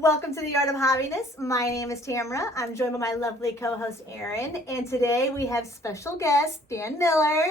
Welcome to the Art of Hobbiness. My name is Tamara. I'm joined by my lovely co-host Erin, and today we have special guest Dan Miller.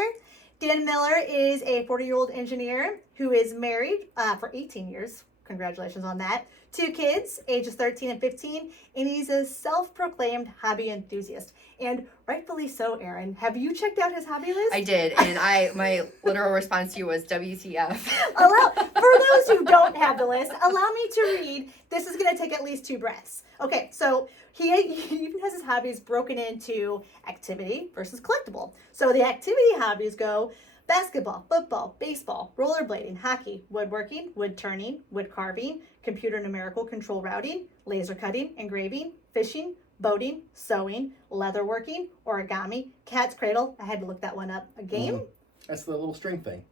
Dan Miller is a 40-year-old engineer who is married for 18 years. Congratulations on that. 2 kids, ages 13 and 15, and he's a self-proclaimed hobby enthusiast. And rightfully so, Erin. Have you checked out his hobby list? I did, and my literal response to you was WTF. For those who don't have the list, allow me to read. This is going to take at least 2 breaths. Okay, so he even has his hobbies broken into activity versus collectible. So the activity hobbies go basketball, football, baseball, rollerblading, hockey, woodworking, wood turning, wood carving, computer numerical control routing, laser cutting, engraving, fishing, boating, sewing, leatherworking, origami, cat's cradle. I had to look that one up. A game? That's the little string thing.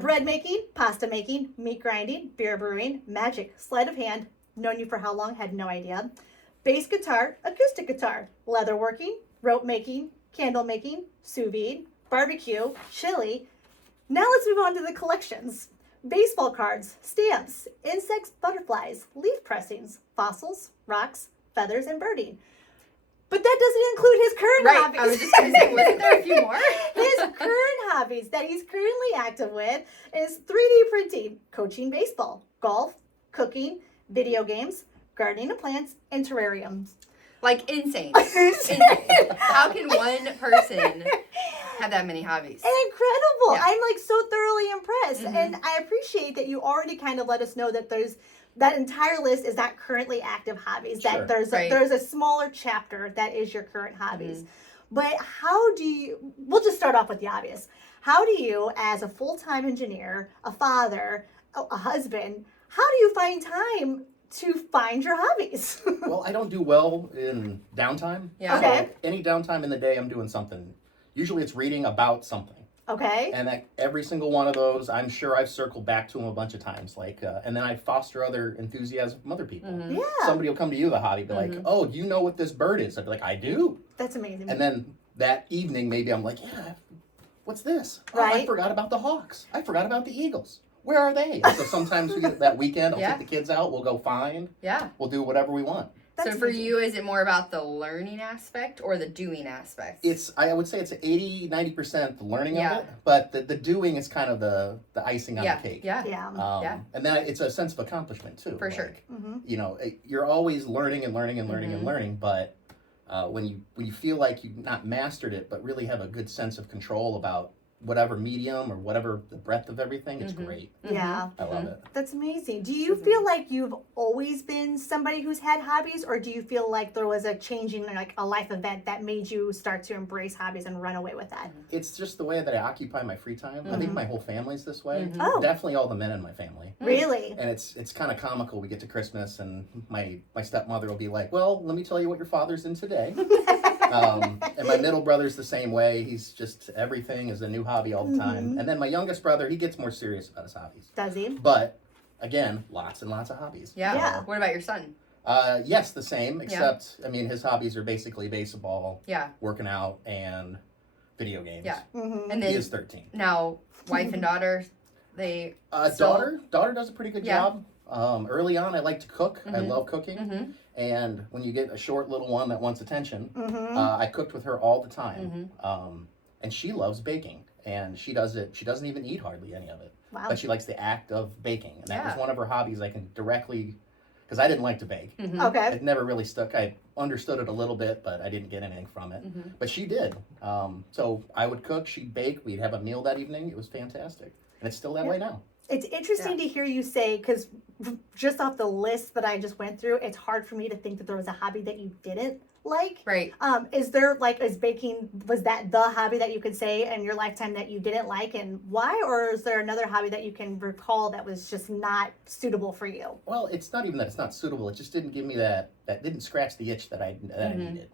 Bread making, pasta making, meat grinding, beer brewing, magic, sleight of hand. Known you for how long? Had no idea. Bass guitar, acoustic guitar, leatherworking, rope making, candle making, sous vide, barbecue, chili. Now let's move on to the collections. Baseball cards, stamps, insects, butterflies, leaf pressings, fossils, rocks, feathers, and birding. But that doesn't include his current hobbies. I was just going to say, wasn't there a few more? His current hobbies that he's currently active with is 3D printing, coaching baseball, golf, cooking, video games, gardening of plants, and terrariums. Like, insane. Insane. How can one person have that many hobbies? Incredible. Yeah. I'm like so thoroughly impressed. And I appreciate that you already kind of let us know that that entire list is not currently active hobbies. Sure. That there's a smaller chapter that is your current hobbies. But how do you, we'll just start off with the obvious. How do you, as a full-time engineer, a father, a husband, how do you find time to find your hobbies? Well, I don't do well in downtime. Yeah. Okay. So any downtime in the day, I'm doing something. Usually it's reading about something. Okay. And that every single one of those, I'm sure I've circled back to them a bunch of times. And then I foster other enthusiasm from other people. Yeah. Somebody will come to you with a hobby, be like, oh, you know what this bird is? I'd be like, I do. That's amazing. And then that evening, maybe I'm like, yeah, what's this? Oh, Right. I forgot about the Hawks. I forgot about the Eagles. Where are they? And so sometimes we get that weekend, I'll take the kids out, we'll go find, we'll do whatever we want. That's so for amazing. you, is it more about the learning aspect or the doing aspect? I would say it's 80-90% the learning Yeah. of it, but the doing is kind of the icing on the cake. Yeah. Yeah. And then it's a sense of accomplishment too. For sure. You know, you're always learning and learning and learning and learning, but when you feel like you've not mastered it, but really have a good sense of control about whatever medium or whatever the breadth of everything, it's great. Yeah. I love it. That's amazing. Do you feel like you've always been somebody who's had hobbies, or do you feel like there was a changing, like a life event that made you start to embrace hobbies and run away with that? It's just the way that I occupy my free time. I think my whole family's this way. Oh. Definitely all the men in my family. Really? And it's kind of comical. We get to Christmas and my stepmother will be like, well, let me tell you what your father's in today. And my middle brother's the same way. He's just, everything is a new hobby all the time. And then my youngest brother, he gets more serious about his hobbies. Does he? But again, lots and lots of hobbies. Yeah. What about your son? Yes, the same, except, I mean, his hobbies are basically baseball, working out, and video games. Yeah. Mm-hmm. And He then is 13. now, wife and daughter, they Daughter does a pretty good job. Early on, I like to cook. I love cooking. And when you get a short little one that wants attention, I cooked with her all the time. And she loves baking. And she doesn't even eat hardly any of it. Wow. But she likes the act of baking. And that was one of her hobbies I can directly, because I didn't like to bake. Okay. It never really stuck. I understood it a little bit, but I didn't get anything from it. But she did. So I would cook, she'd bake, we'd have a meal that evening. It was fantastic. And it's still that way now. It's interesting to hear you say, because just off the list that I just went through, it's hard for me to think that there was a hobby that you didn't like. Right. Is baking, was that the hobby that you could say in your lifetime that you didn't like, and why? Or is there another hobby that you can recall that was just not suitable for you? Well, it's not even that it's not suitable. It just didn't give me that didn't scratch the itch that I needed.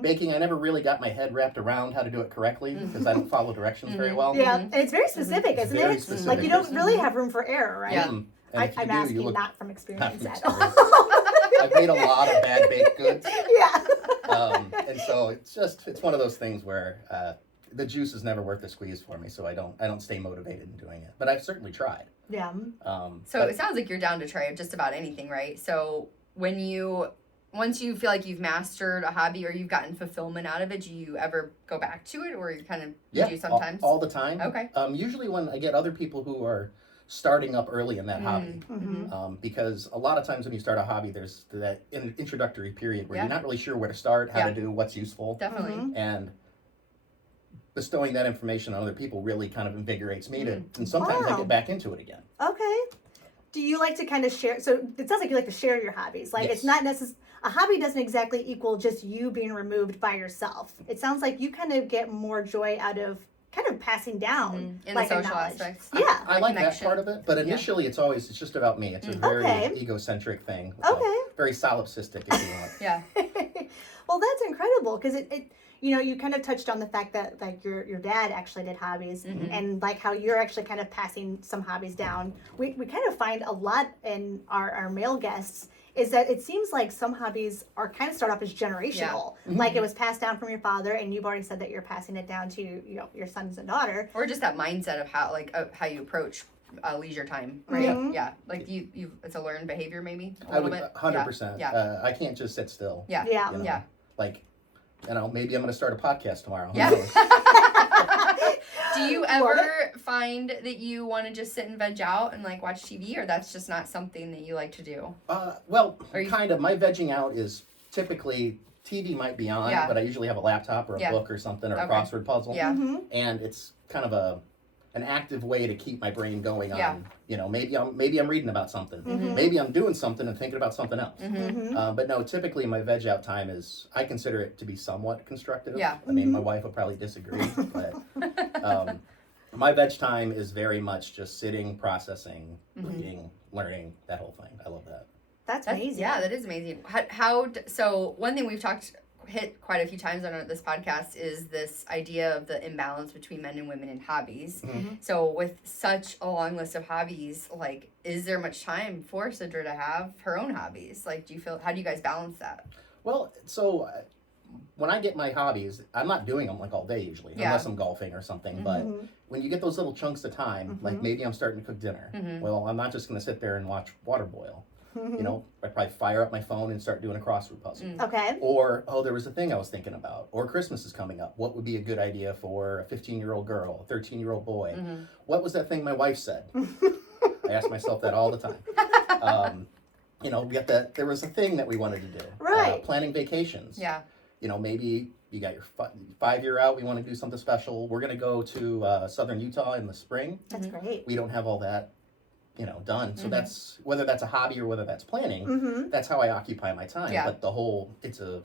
Baking, I never really got my head wrapped around how to do it correctly because I don't follow directions very well. Yeah, and it's very specific, isn't Very it? specific. Like you don't really have room for error, right? Yeah. And if you I'm do, you asking look not from experience from at experience. all. I've made a lot of bad baked goods. Yeah. And so it's one of those things where the juice is never worth the squeeze for me, so I don't stay motivated in doing it. But I've certainly tried. Yeah. So it sounds like you're down to try just about anything, right? So once you feel like you've mastered a hobby or you've gotten fulfillment out of it, do you ever go back to it, or you kind of do sometimes? All the time. Okay. Usually when I get other people who are starting up early in that hobby, because a lot of times when you start a hobby, there's that introductory period where you're not really sure where to start, how to do, what's useful. Definitely. And bestowing that information on other people really kind of invigorates me to, and sometimes I get back into it again. Okay. Do you like to kind of share? So it sounds like you like to share your hobbies. Like Yes. it's not necessarily, a hobby doesn't exactly equal just you being removed by yourself. It sounds like you kind of get more joy out of kind of passing down in like the a social knowledge. aspects. Yeah. I like connection. that part of it, but initially it's just about me. It's a very egocentric thing. Okay. Very solipsistic, if you want. Yeah. Well, that's incredible because it you know, you kind of touched on the fact that like your dad actually did hobbies and like how you're actually kind of passing some hobbies down. We kind of find a lot in our male guests is that it seems like some hobbies are kind of start off as generational. Like it was passed down from your father, and you've already said that you're passing it down to, you know, your sons and daughter. Or just that mindset of how you approach leisure time, right? Yeah, like you it's a learned behavior, maybe a I little would bit. 100%. Yeah. I can't just sit still. Yeah. Yeah. You know, Yeah. Like, you know, maybe I'm going to start a podcast tomorrow. Who Yeah. knows? Do you ever find that you want to just sit and veg out and like watch TV, or that's just not something that you like to do? Well, Are you- kind of. My vegging out is typically TV might be on, but I usually have a laptop or a book or something or a crossword puzzle. Yeah. And it's kind of an active way to keep my brain going on. Yeah. You know, maybe I'm reading about something. Maybe I'm doing something and thinking about something else. But no, typically my veg out time I consider it to be somewhat constructive. Yeah. I mean, my wife will probably disagree, but my veg time is very much just sitting, processing, reading, learning, that whole thing. I love that. That's amazing. Yeah, that is amazing. So one thing we've hit quite a few times on this podcast is this idea of the imbalance between men and women in hobbies. So with such a long list of hobbies, like, is there much time for Sidra to have her own hobbies? Like, how do you guys balance that? Well, so when I get my hobbies, I'm not doing them like all day usually, unless I'm golfing or something. But when you get those little chunks of time, like maybe I'm starting to cook dinner. Well, I'm not just going to sit there and watch water boil. You know, I probably fire up my phone and start doing a crossword puzzle. Okay. Or, there was a thing I was thinking about. Or Christmas is coming up. What would be a good idea for a 15-year-old girl, a 13-year-old boy? What was that thing my wife said? I ask myself that all the time. You know, there was a thing that we wanted to do. Right. Planning vacations. Yeah. You know, maybe you got your 5-year out. We want to do something special. We're going to go to southern Utah in the spring. That's great. We don't have all that, you know, done. So that's, whether that's a hobby or whether that's planning, that's how I occupy my time. Yeah. But it's a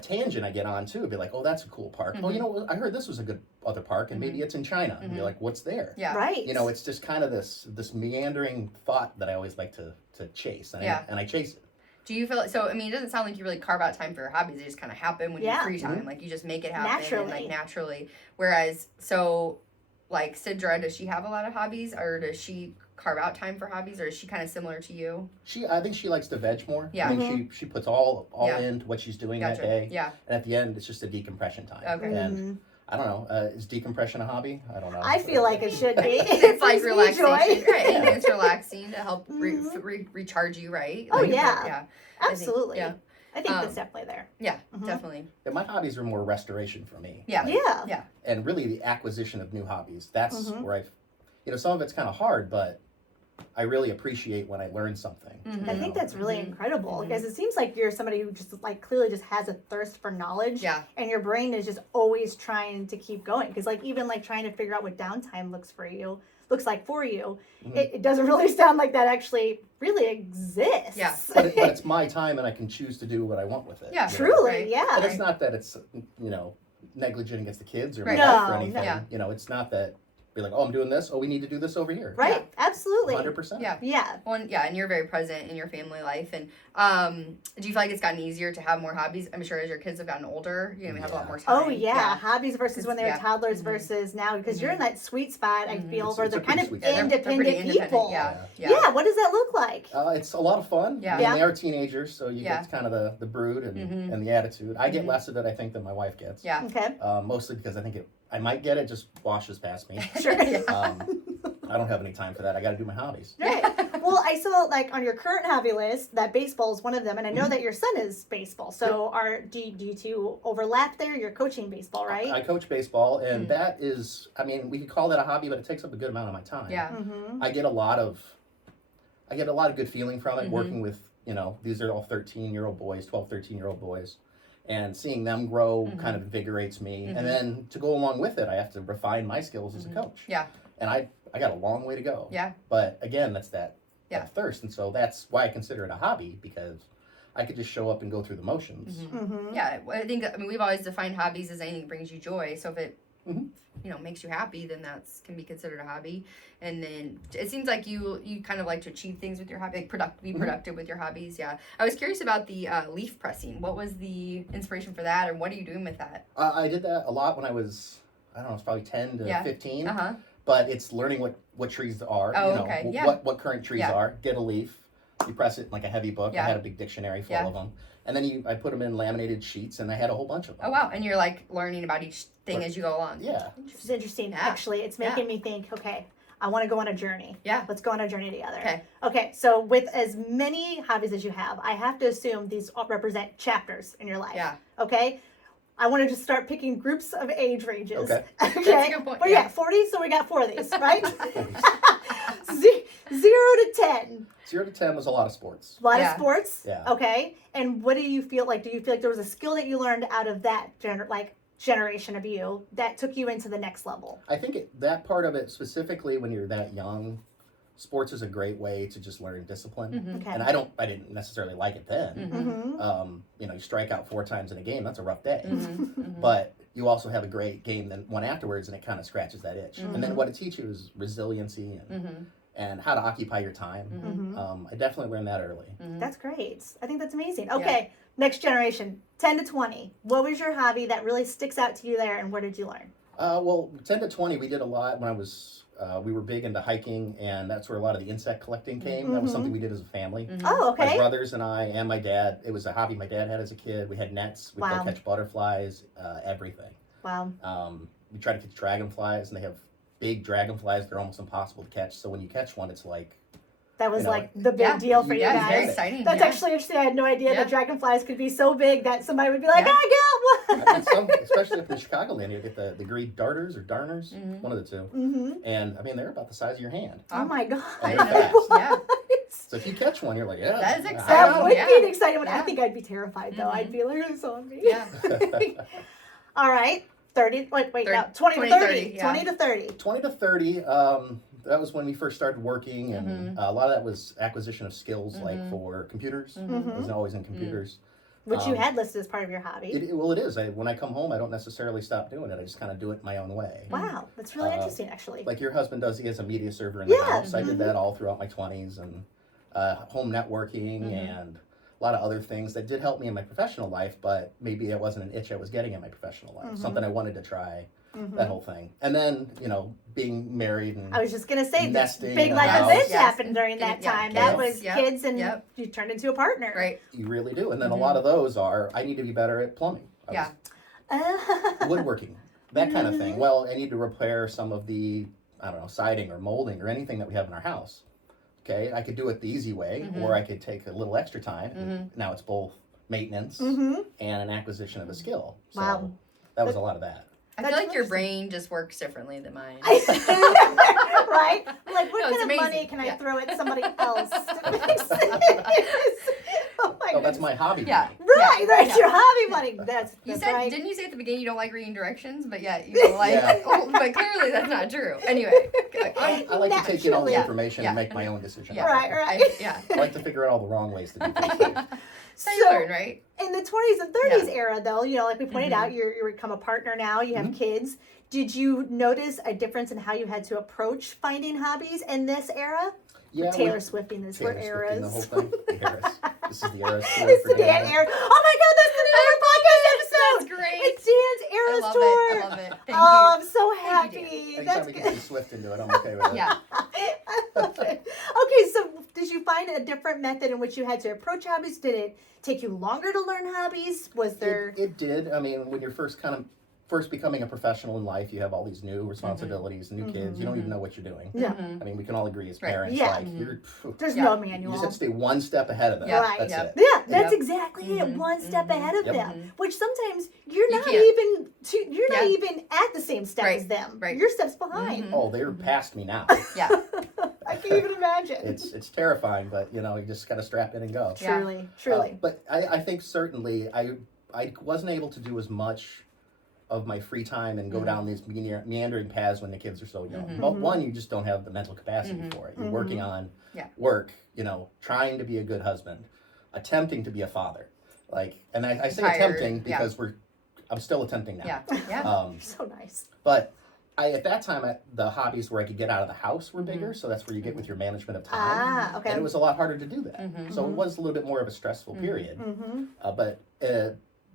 tangent I get on too. Be like, oh, that's a cool park. Oh, you know, I heard this was a good other park, and maybe it's in China. And you're like, what's there? Yeah. Right. You know, it's just kind of this meandering thought that I always like to chase. And I chase it. Do you feel so? I mean, it doesn't sound like you really carve out time for your hobbies. They just kind of happen when you have free time. Like you just make it happen and, like, naturally. Whereas, so like Sidra, does she have a lot of hobbies, or does she carve out time for hobbies, or is she kind of similar to you? I think she likes to veg more. Yeah. I think she puts all into what she's doing that day. Yeah. And at the end, it's just a decompression time. Okay. And I don't know. Is decompression a hobby? I don't know. I feel like it should be. It's like brings me relaxation, joy. right? And it's relaxing to help recharge you, right? Oh, Like, yeah. yeah. Absolutely. Yeah. I think that's definitely there. Yeah, definitely. Yeah, my hobbies are more restoration for me. Yeah. Like, Yeah. and really the acquisition of new hobbies. That's where some of it's kind of hard, but I really appreciate when I learn something. I think that's really incredible because it seems like you're somebody who just like clearly just has a thirst for knowledge. Yeah. And your brain is just always trying to keep going because like even like trying to figure out what downtime looks like for you, it doesn't really sound like that actually really exists. Yeah. But it's my time, and I can choose to do what I want with it. Yeah. you know? Truly, Right. yeah. But it's not that it's negligent against the kids or Right. my wife or No, anything. no. Yeah. You know, it's not that be like, oh, I'm doing this. Oh, we need to do this over here. Right. Absolutely. 100%. Yeah. Yeah. Well, and you're very present in your family life. And do you feel like it's gotten easier to have more hobbies? I'm sure as your kids have gotten older, you're going to have a lot more time. Oh yeah. Hobbies versus when they were toddlers versus now because you're in that sweet spot. I feel where It's a they're kind of pretty sweet spot. They're pretty independent independent. people. Yeah. What does that look like? It's a lot of fun. Yeah. I mean, Yeah. they are teenagers, so you get kind of the brood and the attitude. I get less of it, I think, than my wife gets. Yeah. Okay. Mostly because I I might get it, just washes past me. Sure. I don't have any time for that. I got to do my hobbies. Right. Well, I saw like on your current hobby list that baseball is one of them, and I know that your son is baseball. So do you two overlap there? You're coaching baseball, right? I coach baseball, and that is, I mean, we could call that a hobby, but it takes up a good amount of my time. Yeah. Mm-hmm. I get a lot of good feeling from it, working with, these are all 13-year-old boys, 12, 13-year-old boys. And seeing them grow kind of invigorates me. And then to go along with it, I have to refine my skills as a coach. Yeah. And I got a long way to go. Yeah. But again, that's that thirst. And so that's why I consider it a hobby, because I could just show up and go through the motions. Yeah. I think, we've always defined hobbies as anything that brings you joy. So if it, makes you happy, then that's can be considered a hobby. And then it seems like you kind of like to achieve things with your hobby, like be productive with your hobbies. Yeah. I was curious about the leaf pressing. What was the inspiration for that, and what are you doing with that? I did that a lot when I was, I don't know, it's probably 10 to 15. But it's learning what trees are, okay. what current trees are. Get a leaf, you press it in like a heavy book. I had a big dictionary full of them. And then I put them in laminated sheets, and I had a whole bunch of them. Oh, wow. And you're like learning about each thing as you go along. Yeah. Which is interesting, actually. It's making me think, okay, I want to go on a journey. Yeah. Let's go on a journey together. Okay. Okay, so with as many hobbies as you have, I have to assume these all represent chapters in your life. Yeah. Okay? I want to just start picking groups of age ranges. Okay. That's a good point. But 40, so we got 4 of these, right? 0 to 10. 0 to 10 was a lot of sports. A lot of sports. Yeah. Okay. And what do you feel like? Do you feel like there was a skill that you learned out of that generation of you that took you into the next level? I think that part of it, specifically when you're that young, sports is a great way to just learn discipline. Okay. And I didn't necessarily like it then. You strike out 4 times in a game, that's a rough day. But you also have a great game then one afterwards, and it kind of scratches that itch. And then what it teaches you is resiliency and how to occupy your time. I definitely learned that early. That's great. I think that's amazing. Okay, next generation, 10 to 20. What was your hobby that really sticks out to you there, and where did you learn? Well, 10 to 20, we did a lot when I was, we were big into hiking, and that's where a lot of the insect collecting came. That was something we did as a family. Oh, okay. My brothers and I and my dad, it was a hobby my dad had as a kid. We had nets, we'd go catch butterflies, everything. Wow. We try to catch dragonflies, and they have big dragonflies. They're almost impossible to catch. So when you catch one, it's like... That was like the big deal for you guys. Yeah, very exciting. That's actually interesting. I had no idea that dragonflies could be so big that somebody would be like, I got one. Especially up in Chicagoland, you get the green darters or darners, one of the two. And I mean, they're about the size of your hand. Oh my God. And they're fast. Yeah. So if you catch one, you're like, yeah. That is exciting. That would be an exciting one. I think I'd be terrified though. I'd be like, it's on me. Yeah. All right. 30. Wait, no. 20 to 30. 20 to 30. 20 to 30. That was when we first started working, and a lot of that was acquisition of skills, like for computers. I was always in computers. Which you had listed as part of your hobby. It is. When I come home, I don't necessarily stop doing it. I just kind of do it my own way. Wow, that's really interesting, actually. Like your husband does, he has a media server in the house. I did that all throughout my 20s, and home networking and a lot of other things that did help me in my professional life, but maybe it wasn't an itch I was getting in my professional life. Something I wanted to try. That whole thing. And then, being married and I was just going to say, this nesting big in a life house. event happened during that time. kids. That was kids, and you turned into a partner. Right. You really do. And then a lot of those are, I need to be better at plumbing. Woodworking, that kind of thing. Well, I need to repair some of the, siding or molding or anything that we have in our house. Okay, I could do it the easy way, or I could take a little extra time. And now it's both maintenance and an acquisition of a skill. So that was a lot of that. I feel like your brain just works differently than mine. Right? Like, what kind of amazing. money can I throw at somebody else to make sense? That's my hobby. Yeah. Right, that's your hobby money. That's said, right. didn't you say at the beginning you don't like reading directions? But you don't like, but clearly that's not true. Anyway. I like to take in all the Naturally. information and make my own decision. Right. I like to figure out all the wrong ways to do things. So you learn, right? In the 20s and 30s era, though, like we pointed out, you're become a partner now. You have kids. Did you notice a difference in how you had to approach finding hobbies in this era? Yeah, Taylor Swifting is for eras. The whole thing. The eras. This is the eras. It's the Dan era. Oh my God, that's the name of our podcast episode. That's great. It's Dan's eras tour. I love it. Thank you. I'm so happy. Anytime That's we good. can see Swift into it, I'm okay with it. Yeah. I love it. Okay, so did you find a different method in which you had to approach hobbies? Did it take you longer to learn hobbies? Was there... It did. I mean, when you're first first becoming a professional in life, you have all these new responsibilities, new kids. You don't even know what you're doing. Yeah. I mean, we can all agree as Right. parents, Yeah. like you're, There's Yeah. no you manual. just have to stay one step ahead of them. Yeah. Right. That's Yep. it. Yeah, that's Yep. exactly it. One step ahead of Yep. them, which sometimes you're You not can't. even you're not Yeah. even at the same step Right. as them. Right. You're steps behind. Oh, they're past me now. Yeah. I can't even imagine. It's terrifying, but you know, you just gotta strap in and go. Yeah. Truly, truly. But I think certainly I wasn't able to do as much of my free time and go down these meandering paths when the kids are so young. Well, one, you just don't have the mental capacity for it. You're working on work, you know, trying to be a good husband, attempting to be a father. Like, and I say Tired, attempting because I'm still attempting now. Yeah. Yeah. So nice. But at that time, the hobbies where I could get out of the house were bigger, so that's where you get with your management of time. Ah, okay. And it was a lot harder to do that. So it was a little bit more of a stressful period. But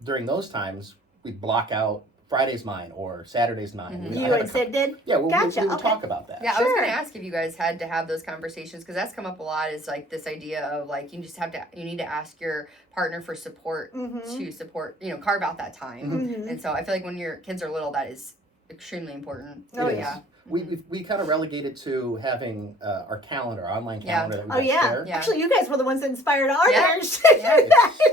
during those times, we'd block out Friday's mine or Saturday's mine. You and Sid did? Yeah, we Gotcha, would okay. talk about that. Yeah, I was Sure. going to ask if you guys had to have those conversations because that's come up a lot. Is like this idea of like you need to ask your partner for support to support, you know, carve out that time. And so I feel like when your kids are little, that is extremely important. Oh, It is. yeah. We kind of relegated to having our calendar, our online calendar that we Oh both yeah. share. Yeah. Actually, you guys were the ones that inspired our Yeah. marriage. Yeah.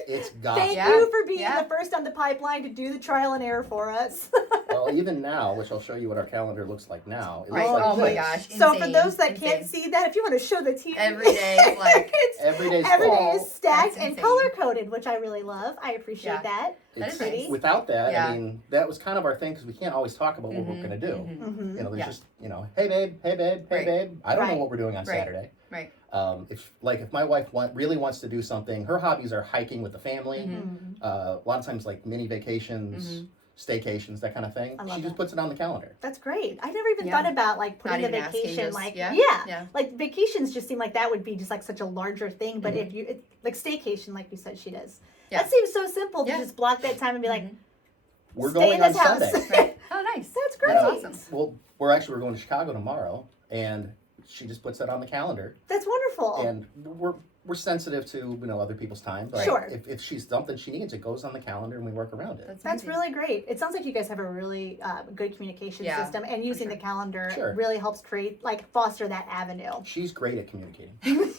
It's God. Thank Yeah. you for being Yeah. the first on the pipeline to do the trial and error for us. Well, even now, which I'll show you what our calendar looks like now. It Right. looks like Oh my this. gosh. So for Insane. those that Insane. can't see that, if you want to show the TV, Every day is like- it's, Every day's every full. day is stacked That's and insane. color coded, which I really love. I appreciate Yeah. that. That is It's- nice. Without that, Yeah. I mean, that was kind of our thing because we can't always talk about what we're going to do. Mm-hmm. You know, there's Yeah. just, you know, hey babe, hey babe, hey Right. babe. I don't Right. know what we're doing on Right. Saturday. Right. If my wife really wants to do something, her hobbies are hiking with the family. Mm-hmm. A lot of times like mini vacations, staycations, that kind of thing. I love She just that. puts it on the calendar. That's great. I never even Yeah. thought about like putting Not the even asking, vacation just- like yeah. yeah. Yeah. Like vacations just seem like that would be just like such a larger thing. But if you like staycation, like you said, she does. Yeah. That seems so simple to Yeah. just block that time and be like, We're stay going in on this house. Sunday. Right. Oh, nice. That's great. That's awesome. Well, we're going to Chicago tomorrow, and she just puts that on the calendar. That's wonderful. And we're sensitive to other people's time, but Sure. if she's something she needs, it goes on the calendar and we work around it. That's amazing. really great. It sounds like you guys have a really good communication Yeah, system, and using the calendar Sure. really helps foster that avenue. She's great at communicating. Do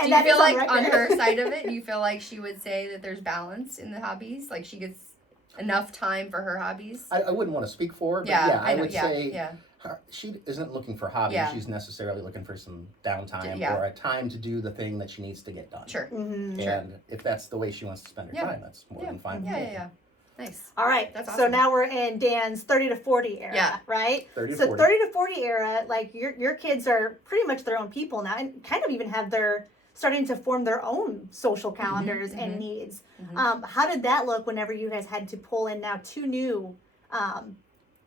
And you that is feel like on record. her side of it, do you feel like she would say that there's balance in the hobbies? Like she gets enough time for her hobbies? I wouldn't want to speak for her, but Yeah, I know, would yeah, say yeah. she isn't looking for hobbies. Yeah. She's necessarily looking for some downtime Yeah. or a time to do the thing that she needs to get done. Sure. Mhm. And if that's the way she wants to spend her Yeah. time, that's more Yeah. than fine. Yeah, with yeah, me. yeah. Nice. All right. That's So awesome. now we're in Dan's 30 to 40 era, Yeah. right? 30 to So 40. 30 to 40 era, like your kids are pretty much their own people now, and kind of even have starting to form their own social calendars and needs. How did that look whenever you guys had to pull in now two new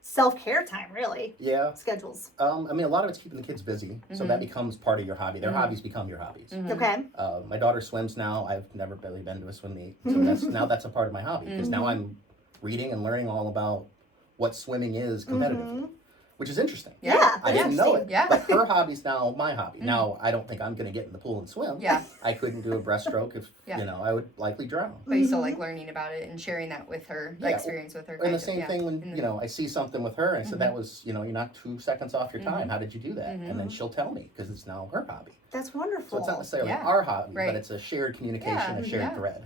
self-care time, really, Yeah. schedules? I mean, a lot of it's keeping the kids busy, so that becomes part of your hobby. Their hobbies become your hobbies. Okay. My daughter swims now. I've never really been to a swim meet, so that's a part of my hobby because now I'm reading and learning all about what swimming is competitively, which is interesting. Yeah. I didn't know it, Yeah. but her hobby's now my hobby. Now I don't think I'm going to get in the pool and swim. Yeah. I couldn't do a breaststroke if I would likely drown. But you still like learning about it and sharing that with her, the Yeah. experience with her. And kind the of, same yeah. thing when I see something with her and I said that was you're not 2 seconds off your time. How did you do that? And then she'll tell me because it's now her hobby. That's So wonderful. it's not necessarily Yeah. our hobby, Right. but it's a shared communication, a shared thread.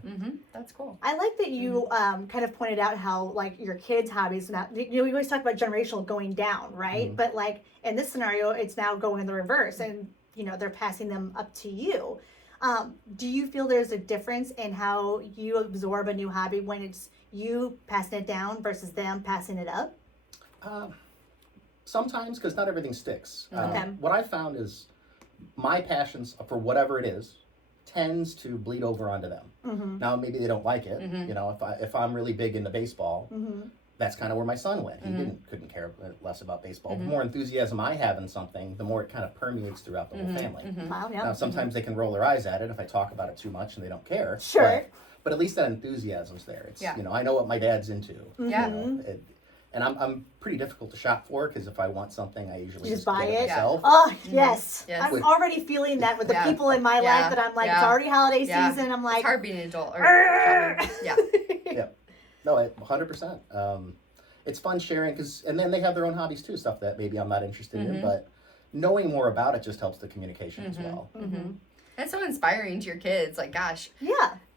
That's cool. I like that you kind of pointed out how like your kids' hobbies now. We always talk about generational going down, right? But like in this scenario, it's now going in the reverse, and they're passing them up to you. Do you feel there's a difference in how you absorb a new hobby when it's you passing it down versus them passing it up? Sometimes, because not everything sticks. Okay. What I found is my passions for whatever it is tends to bleed over onto them. Now, maybe they don't like it. If I'm really big into baseball, that's kind of where my son went. He couldn't care less about baseball. The more enthusiasm I have in something, the more it kind of permeates throughout the whole family. Wow, yeah. Now, sometimes they can roll their eyes at it if I talk about it too much and they don't care. Sure. But at least that enthusiasm's there. It's Yeah. I know what my dad's into. Yeah. And I'm pretty difficult to shop for because if I want something, I usually You just buy get it? myself. Oh, yes. Yes. I'm already feeling that with the Yeah. people in my Yeah. life that I'm like, it's Yeah. already holiday Yeah. season. I'm like, It's hard being an adult. Or "Arr!" shopping. Yeah. Yeah. No, 100%. It's fun sharing and then they have their own hobbies too, stuff that maybe I'm not interested in, but knowing more about it just helps the communication as well. That's so inspiring to your kids. Like, gosh,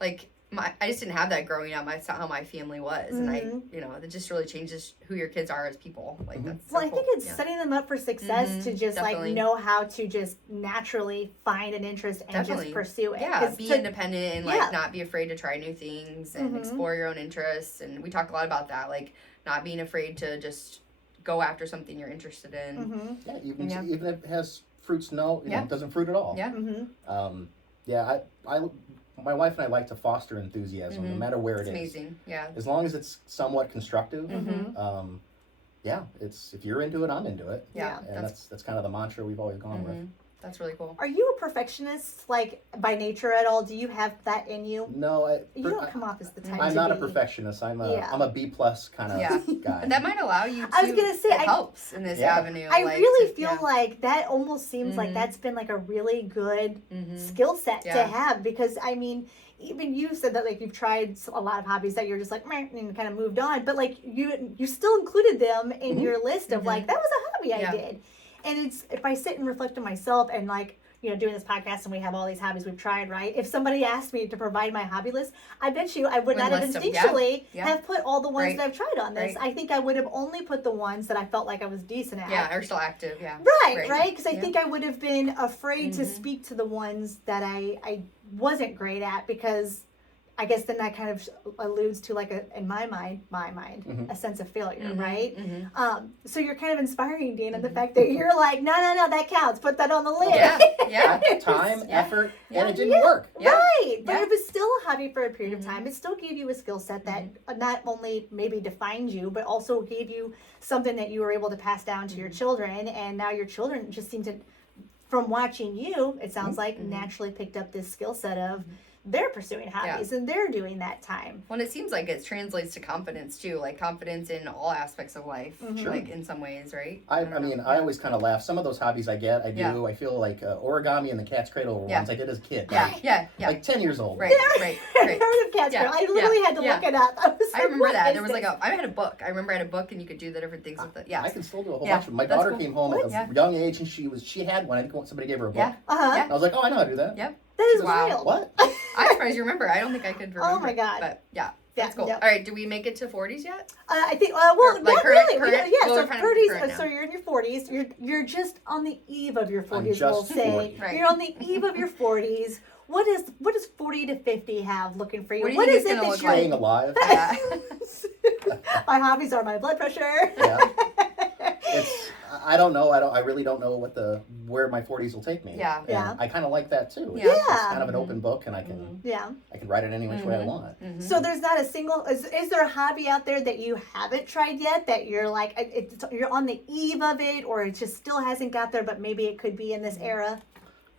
like I just didn't have that growing up. That's not how my family was, and it just really changes who your kids are as people. Like that's I think it's setting them up for success to just definitely. like know how to just naturally find an interest and just pursue it. Yeah, be independent and like not be afraid to try new things and explore your own interests. And we talk a lot about that, like not being afraid to just go after something you're interested in. Yeah, even if it has fruits, it doesn't fruit at all. Yeah. My wife and I like to foster enthusiasm, no matter where it is. Amazing, yeah. As long as it's somewhat constructive, it's if you're into it, I'm into it. Yeah, and that's kind of the mantra we've always gone with. That's really cool. Are you a perfectionist, like by nature at all? Do you have that in you? No, you don't come off as the type. I'm to not be. a perfectionist. I'm a B+ kind of guy. But that might allow you to. I was gonna say it helps in this avenue. I really feel like that almost seems like that's been like a really good skill set to have, because I mean, even you said that like you've tried a lot of hobbies that you're just like meh, and kind of moved on, but like you still included them in your list of like that was a hobby I did. And it's, if I sit and reflect on myself and like, doing this podcast and we have all these hobbies we've tried, right? If somebody asked me to provide my hobby list, I bet you I would not have instinctually have put all the ones that I've tried on this. I think I would have only put the ones that I felt like I was decent at. Yeah, are still active, Right? Because I think I would have been afraid to speak to the ones that I wasn't great at, because I guess then that kind of alludes to like in my mind, a sense of failure, right? So you're kind of inspiring, Dean, and the fact that you're like, no, that counts. Put that on the list. Time, effort, and it didn't work. Right. But it was still a hobby for a period of time. It still gave you a skill set that not only maybe defined you, but also gave you something that you were able to pass down to your children. And now your children just seem to, from watching you, it sounds like naturally picked up this skill set of they're pursuing hobbies and they're doing that time. Well, it seems like it translates to confidence too, like confidence in all aspects of life, like in some ways, right? I mean, I always kind of laugh. Some of those hobbies I do. I feel like origami and the cat's cradle were ones I did as a kid. Like 10 years old. Right. I heard of cat's cradle. I literally had to look it up. I remember that. There was like I had a book. I remember I had a book and you could do the different things with it. I can still do a whole bunch of them. My daughter came home at a young age and she had one. I think somebody gave her a book. I was like, oh, I know how to do that. That is wild. What? I'm surprised you remember. I don't think I could remember. Oh my God. But that's cool. All right, do we make it to 40s yet? I think, not really. Current, so 30s, so you're in your 40s. You're just on the eve of your 40s, we'll say. You're on the eve of your 40s. What does 40 to 50 have looking for you? What is it that you're staying alive? My hobbies are my blood pressure. I don't know. I really don't know where my 40s will take me. And I kind of like that too. It's kind of an open book, and I can write it any which way I want. So there's not a single. Is there a hobby out there that you haven't tried yet that you're like you're on the eve of it, or it just still hasn't got there, but maybe it could be in this era?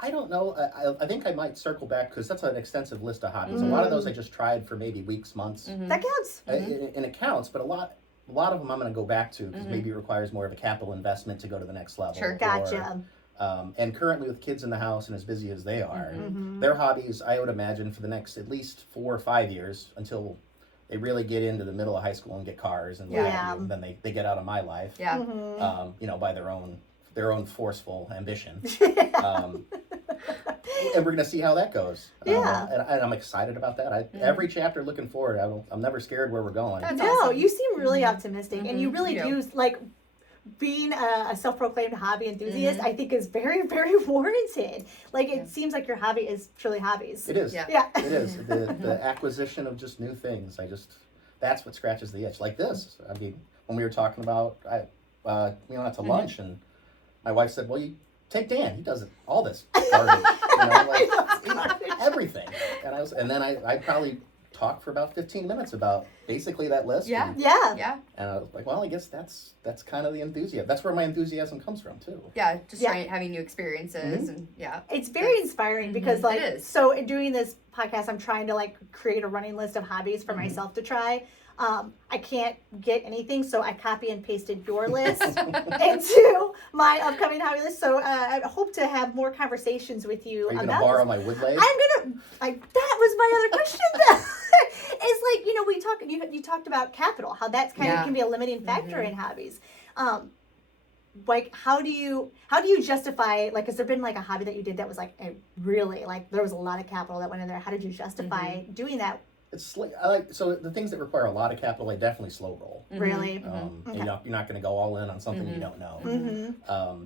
I don't know. I think I might circle back, because that's an extensive list of hobbies. A lot of those I just tried for maybe weeks, months. That counts. And it counts, but a lot of them I'm going to go back to, because maybe it requires more of a capital investment to go to the next level. Sure. Gotcha. And currently with kids in the house and as busy as they are, their hobbies, I would imagine, for the next at least 4 or 5 years, until they really get into the middle of high school and get cars and and then they get out of my life. By their own forceful ambition. And we're going to see how that goes. And I'm excited about that. Every chapter looking forward, I'm never scared where we're going. That's awesome. You seem really optimistic, and you really do. Like, being a self-proclaimed hobby enthusiast, I think is very, very warranted. Like, it seems like your hobby is truly hobbies. It is. It is. The acquisition of just new things. That's what scratches the itch. Like this. I mean, when we were talking about, we went out to lunch, and my wife said, well, you take Dan. He does all this garbage. Everything. And then I probably talked for about 15 minutes about basically that list. And I was like, well, I guess that's kind of the enthusiasm. That's where my enthusiasm comes from too. Having new experiences and it's very inspiring, because so in doing this podcast, I'm trying to create a running list of hobbies for myself to try. I can't get anything, so I copy and pasted your list into my upcoming hobby list. So I hope to have more conversations with you. Are you going to borrow my wood lathe? That was my other question. It's like, we talked. You talked about about capital, how that's kind of can be a limiting factor in hobbies. Like how do you justify, like, has there been like a hobby that you did that was like a really, like, there was a lot of capital that went in there? How did you justify doing that? It's like, so the things that require a lot of capital, I definitely slow roll. Really? You're not going to go all in on something you don't know.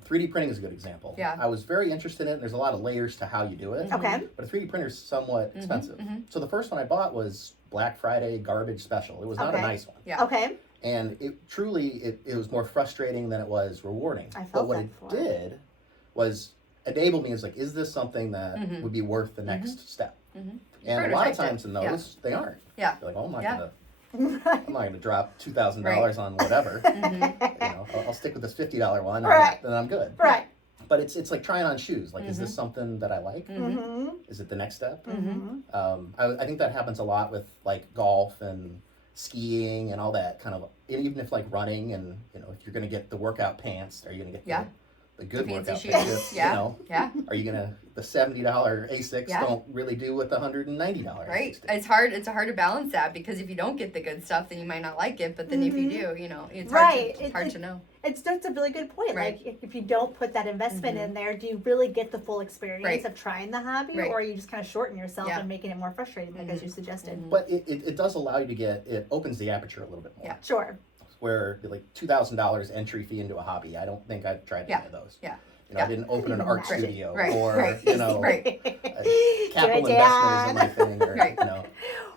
3D printing is a good example. Yeah. I was very interested in it. There's a lot of layers to how you do it. Okay. But a 3D printer is somewhat expensive. So the first one I bought was Black Friday garbage special. It was not a nice one. Yeah. Okay. And it was more frustrating than it was rewarding. I felt but what that it before. did was enable me as like, is this something that would be worth the next step? And a lot of times in those, they aren't. Yeah. You're like, oh, I'm not gonna drop $2,000 on whatever. I'll stick with this $50 one, and then I'm good. Right. But it's like trying on shoes. Like, is this something that I like? Is it the next step? I think that happens a lot with like golf and skiing and all that kind of. Even if like running, and if you're gonna get the workout pants, are you gonna get the good workout shoes. pants? Yeah. Are you gonna the $70 Asics don't really do what the $190 Right. Asics do. It's hard to balance that, because if you don't get the good stuff, then you might not like it. But then if you do, it's hard to know. That's a really good point. Right. Like, if you don't put that investment in there, do you really get the full experience Right. of trying the hobby, Right. or are you just kind of shorting yourself and making it more frustrating, like as you suggested? But it does allow you to it opens the aperture a little bit more. Yeah. Sure. Where like $2,000 entry fee into a hobby, I don't think I've tried any of those. Yeah. I didn't open an art Right. studio Right. or Right. capital Good investment isn't my thing. Or, Right.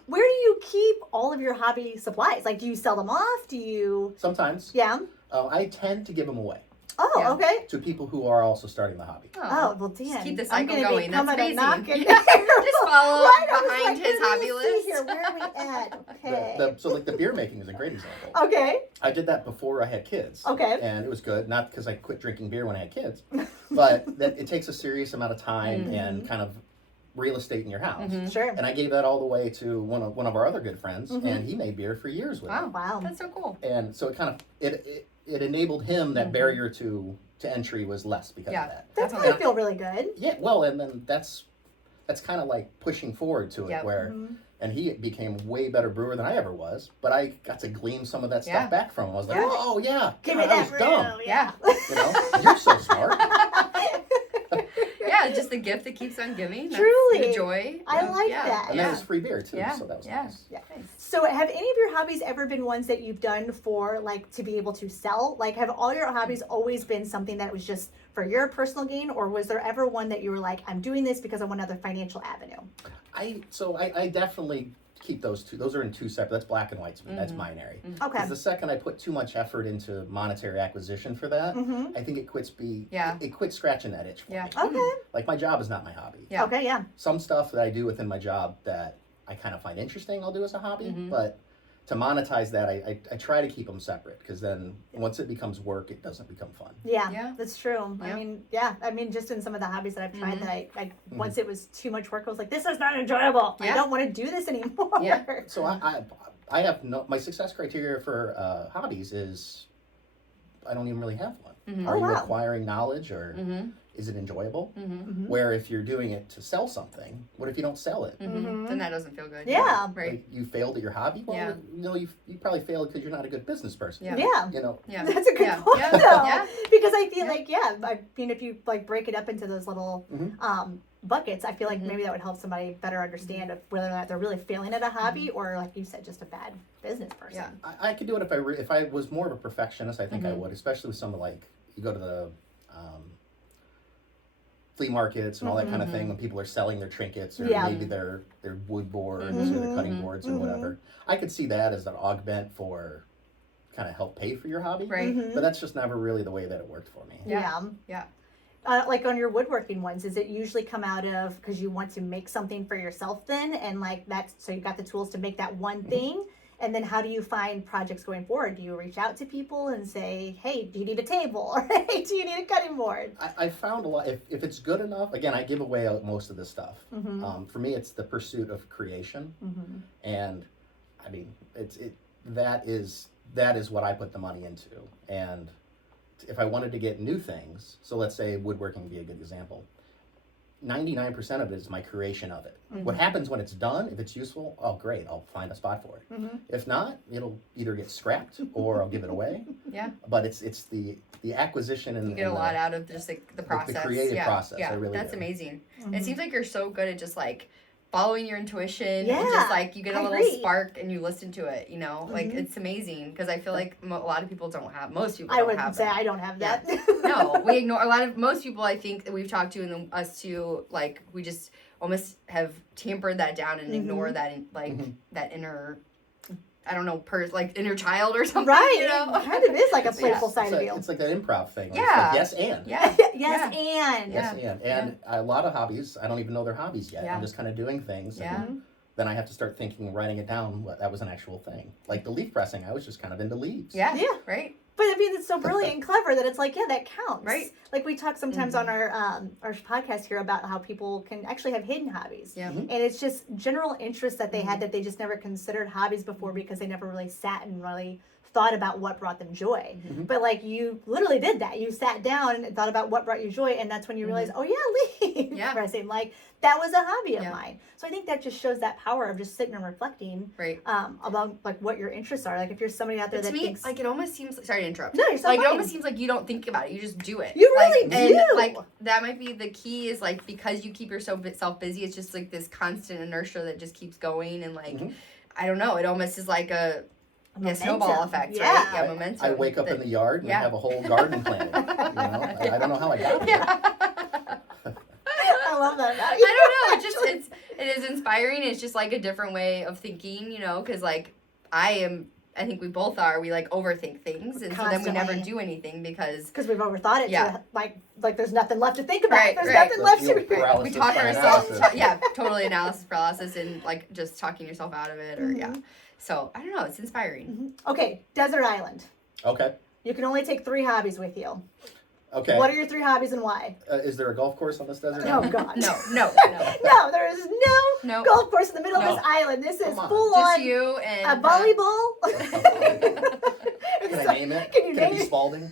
Where do you keep all of your hobby supplies? Like, do you sell them off? Do you? Sometimes. Yeah. I tend to give them away Oh, Yeah. okay. to people who are also starting the hobby. Oh, well, Dan. Just keep the I'm cycle gonna going. be That's coming and amazing. knocking. Yeah. Just follow Right, I was behind like, his where do hobby you see list. Here? Where are we at? Okay. So like the beer making is a great example. Okay. I did that before I had kids. Okay. And it was good, not because I quit drinking beer when I had kids, but that it takes a serious amount of time and kind of real estate in your house. Sure. And I gave that all the way to one of our other good friends, and he made beer for years with me. Wow. That's so cool. And so it kind of it enabled him that barrier to entry was less because of that. That's Definitely. gonna feel really good. Yeah, well, and then that's kind of like pushing forward to it Yep. where. And he became a way better brewer than I ever was, but I got to glean some of that stuff back from him. I was like, oh yeah, Give God, me I that was dumb. Yeah. You're so smart. Yeah, just the gift that keeps on giving. That's Truly. the joy. I like that. And that was free beer too, Yeah. so that was Yeah. nice. Yeah. So, have any of your hobbies ever been ones that you've done for, like, to be able to sell? Like, have all your hobbies always been something that was just for your personal gain, or was there ever one that you were like, I'm doing this because I want another financial avenue? I definitely keep those two. Those are in two separate. That's black and white to me. That's binary. Okay. Because the second I put too much effort into monetary acquisition for that, I think it quits it quits scratching that itch for me. Okay. Like my job is not my hobby. Yeah. Okay, yeah. Some stuff that I do within my job that I kind of find interesting, I'll do as a hobby. But to monetize that, I try to keep them separate, because then once it becomes work, it doesn't become fun. Yeah, Yeah. that's true. Yeah. I mean, just in some of the hobbies that I've tried that I once it was too much work, I was like, this is not enjoyable. I Yeah. don't want to do this anymore. Yeah. So I have my success criteria for hobbies is I don't even really have one. Mm-hmm. Are Oh, you wow. acquiring knowledge, or is it enjoyable? Where if you're doing it to sell something, what if you don't sell it? Then that doesn't feel good. Yeah. Right. Like, you failed at your hobby? Well, Yeah. you probably failed because you're not a good business person. Yeah. Yeah. Yeah. That's a good Yeah. point, Yeah. though. Yeah. Because I feel like, I mean, if you like break it up into those little buckets, I feel like maybe that would help somebody better understand of whether or not they're really failing at a hobby or, like you said, just a bad business person. Yeah. I could do it if I was more of a perfectionist. I think I would, especially with some of, like, you go to the flea markets and all that kind of thing when people are selling their trinkets, or maybe their wood boards or their cutting boards or whatever. I could see that as an augment for kind of help pay for your hobby. Right. But that's just never really the way that it worked for me. Yeah. Yeah. Like on your woodworking ones, does it usually come out of because you want to make something for yourself then, and like that's so you got the tools to make that one thing, and then how do you find projects going forward? Do you reach out to people and say, hey, do you need a table, or hey, do you need a cutting board? I found a lot, if it's good enough, again, I give away most of this stuff. For me, it's the pursuit of creation, and I mean, that is what I put the money into. And if I wanted to get new things, so let's say woodworking would be a good example. 99% of it is my creation of it. Mm-hmm. What happens when it's done, if it's useful, oh great, I'll find a spot for it. Mm-hmm. If not, it'll either get scrapped or I'll give it away. Yeah. But it's the acquisition and You get a lot out of just like the process. The creative process. Yeah, I really that's do. amazing. Mm-hmm. It seems like you're so good at just like following your intuition Yeah, and just like you get a I little agree. spark and you listen to it, you know, like Mhm. it's amazing because I feel like a lot of people don't have, most people I don't wouldn't have say that. I don't have Yeah. that. No, we ignore most people I think that we've talked to and then us too, like we just almost have tampered that down and ignore that like that inner, I don't know, like inner child or something. Right. You know? It kind of is like a playful side of you. It's like that improv thing. It's Yeah. like yes and. Yeah. Yes, and. Yes and a lot of hobbies, I don't even know they're hobbies yet. Yeah. I'm just kind of doing things. Yeah. And then I have to start thinking, writing it down, what that was an actual thing. Like the leaf pressing, I was just kind of into leaves. Yeah. Yeah. Right. But I mean, it's so brilliant and clever that it's like, yeah, that counts. Right. Like we talk sometimes on our podcast here about how people can actually have hidden hobbies. Yeah. And it's just general interests that they had that they just never considered hobbies before because they never really sat and really thought about what brought them joy. But like you literally did that. You sat down and thought about what brought you joy, and that's when you realized, oh yeah, leaf pressing. Like that was a hobby of mine. So I think that just shows that power of just sitting and reflecting about like what your interests are. Like if you're somebody out there that thinks like it almost seems sorry to interrupt. No, you're so like fine. it almost seems like you don't think about it. You just do it. You like, really do. And like that might be the key is like because you keep yourself busy, it's just like this constant inertia that just keeps going and like I don't know, it almost is like a snowball effect, right? Yeah, momentum. I wake up in the yard and have a whole garden planted. I don't know how I got here. I love that. I don't know. It is inspiring. It's just like a different way of thinking, you know, because like I think we both are. We like overthink things, and so then we never do anything because we've overthought it. Yeah. To, like there's nothing left to think about. Right, There's right. nothing left to paralysis we talk by ourselves. analysis. Totally analysis paralysis and like just talking yourself out of it, or So I don't know. It's inspiring. Okay, desert island. Okay. You can only take 3 hobbies with you. Okay. What are your 3 hobbies and why? Is there a golf course on this desert? Oh God. No. No, there is no golf course in the middle of this island. This is full Just on you and a volleyball. Can I name it? Can you name it be it? Spalding?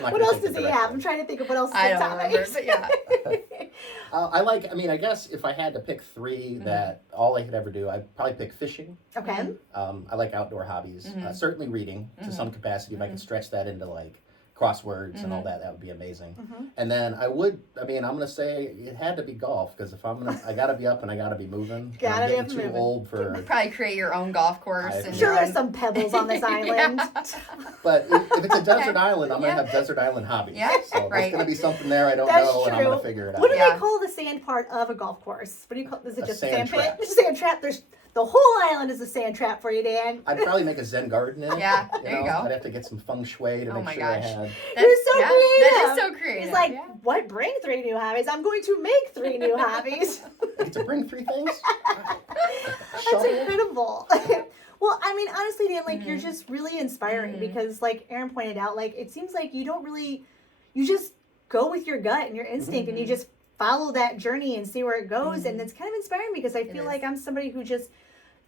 What else does he have? I'm trying to think of what else. I don't remember, but yeah. I guess if I had to pick 3 that all I could ever do, I'd probably pick fishing. Okay. I like outdoor hobbies. Certainly reading to some capacity. If I could stretch that into like crosswords and all that, that would be amazing. And then I'm going to say it had to be golf because I got to be up and I got to be moving. I'm getting too old for. Probably create your own golf course. I'm sure there's some pebbles on this island. But if it's a desert island, I'm going to have desert island hobbies. Yeah, So there's going to be something there I don't That's know, and I'm true. going to figure it out. What do they call the sand part of a golf course? What do you call? Is it A just sand sand trap. pit? Sand trap. There's the whole island is a sand trap for you, Dan. I'd probably make a Zen garden in it. Yeah, there you go. I'd have to get some feng shui to Oh make my sure gosh. I had. You're so creative. That is so creative. He's like, what? Bring 3 new hobbies. I'm going to make 3 new hobbies. I get to bring 3 things? That's incredible. Well, I mean, honestly, Dan, like, you're just really inspiring because, like Erin pointed out, like, it seems like you just go with your gut and your instinct and you just follow that journey and see where it goes. And it's kind of inspiring because I feel like I'm somebody who just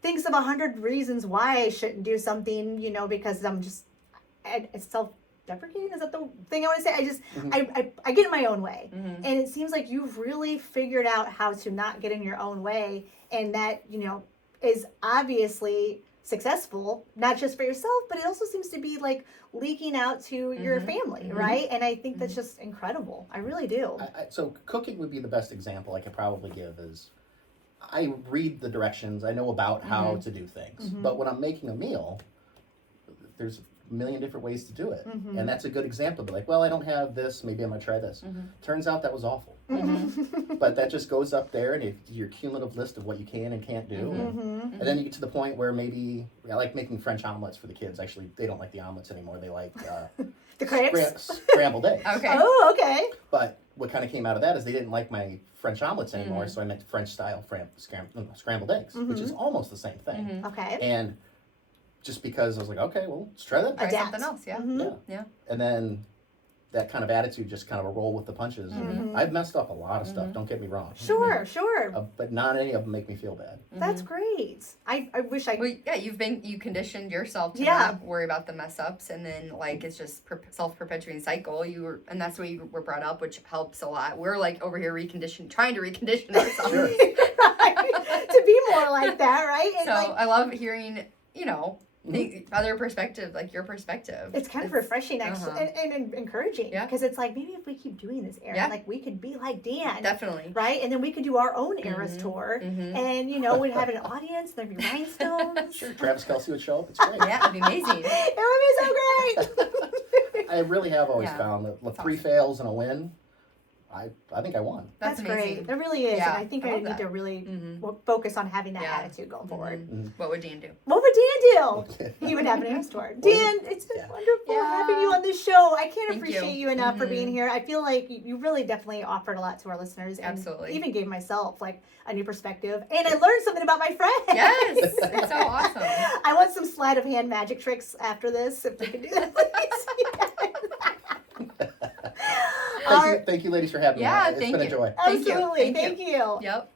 thinks of 100 reasons why I shouldn't do something, you know, because it's self-deprecating. Is that the thing I want to say? I just, I get in my own way. And it seems like you've really figured out how to not get in your own way. And that, you know, is obviously successful, not just for yourself, but it also seems to be like leaking out to your family, right? And I think that's just incredible. I really do. So cooking would be the best example I could probably give is I read the directions, I know about how to do things, but when I'm making a meal, there's a million different ways to do it. And that's a good example. Be like, well, I don't have this, maybe I'm gonna try this. Turns out that was awful. But that just goes up there and your cumulative list of what you can and can't do. And then you get to the point where maybe, I like making French omelets for the kids. Actually, they don't like the omelets anymore. They like the crepes? Scrambled eggs. Okay. Oh, okay. But what kind of came out of that is they didn't like my French omelets anymore, so I made French style scrambled eggs, which is almost the same thing. Okay. And just because I was like, okay, well, let's try that. Try Adapt. something else, yeah. Yeah. And then that kind of attitude, just kind of a roll with the punches. I've messed up a lot of stuff. Don't get me wrong. Sure. But not any of them make me feel bad. That's great. I wish I. Well, yeah, you conditioned yourself to Yeah. not worry about the mess ups, and then like it's just self-perpetuating cycle. And that's the way you were brought up, which helps a lot. We're like over here trying to recondition ourselves. Sure. To be more like that, right? And So like, I love hearing, the other perspective, like your perspective. it's kind of refreshing, actually, and encouraging. Yeah. Because it's like, maybe if we keep doing this, Erin, like we could be like Dan. Definitely. Right? And then we could do our own Eras tour. And, we'd have an audience. There'd be rhinestones. Sure, Travis Kelce would show up. It's great. Yeah, it'd be amazing. It would be so great. I really have always Yeah. found that with That's 3 fails and a win, I think I won. That's great. amazing. There really is. Yeah, And I think I I love need that. to really focus on having that Yeah. attitude going forward. What would Dan do? What would Dan do? He would have an Eras tour. Dan, it's been wonderful having you on this show. I can't Thank appreciate you. you enough for being here. I feel like you really definitely offered a lot to our listeners. And Absolutely. even gave myself like a new perspective. And I learned something about my friend. Yes, it's so awesome. I want some sleight of hand magic tricks after this. If you can do that, please. Thank you, ladies, for having me. Yeah, It's thank been a you. joy. Thank you. Absolutely. Thank Thank you. Yep.